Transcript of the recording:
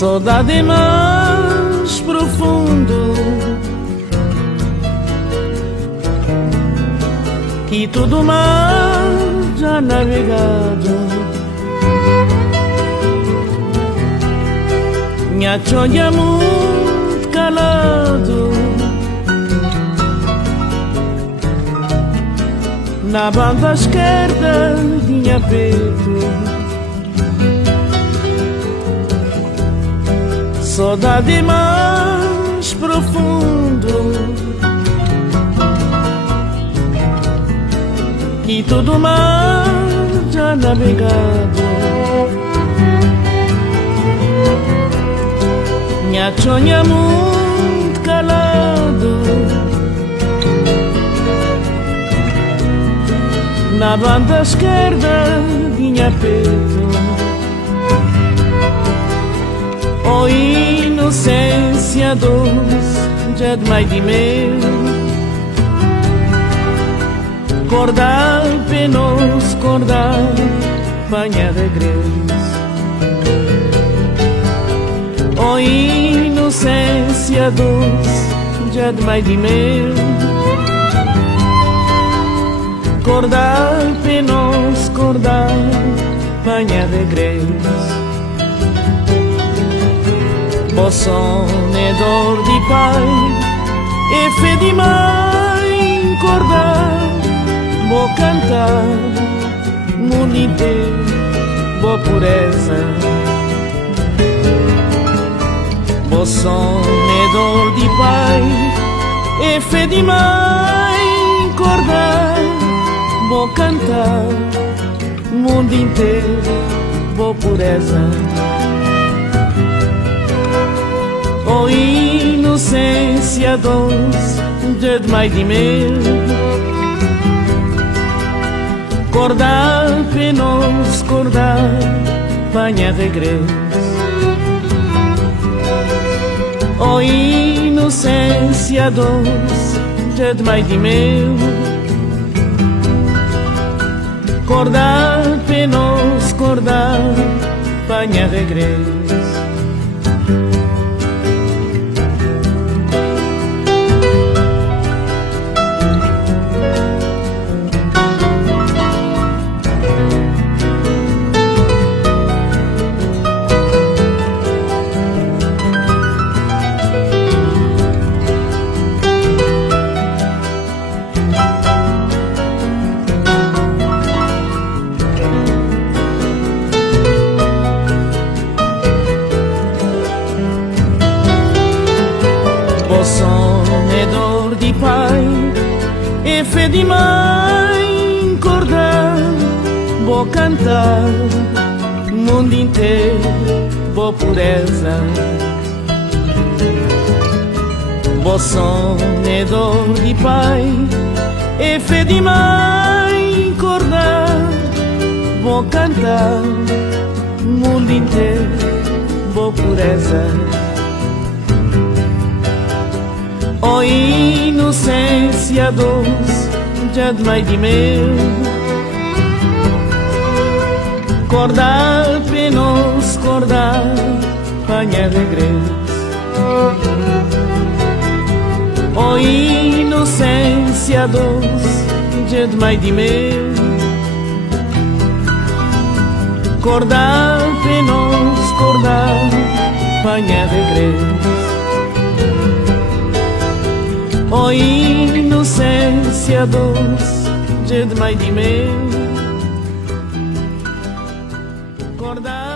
Saudade mais profundo que tudo mar já navegado. Minha olha muito calado na banda esquerda tinha peito. Saudade mais profundo que todo mar já navegado. Minha sonha muito calado na banda esquerda tinha peito. Oh, inocência doce, já demais de meu. Cordal penoso, cordal, banha de grês. Oh, inocência doce, já demais de meu. Cordal penoso, cordal, banha de grês. O som é dor de pai, é fé de mãe, cordal. Vou cantar, mundo inteiro, boa pureza. O som é dor de pai, é fé de mãe, cordal. Vou cantar, mundo inteiro, boa pureza. Oh, inocência doce, de demais de meu. Cordal penoso, cordal, banha de grês. Oh, inocência doce, de demais de meu. Cordal penoso, cordal, banha de grês. O som é dor de pai, é fé de mãe, cordal. Vou cantar, mundo inteiro, boa pureza. O som é dor de pai, é fé de mãe, cordal. Vou cantar, mundo inteiro, boa pureza. Oh, inocência doce, já demais de meu. Cordal penoso, cordal, banha de grês. Oh, inocência doce, já demais de meu. Cordal penoso, cordal, banha de grês. Oh, inocência doce, já demais de meu. Cordal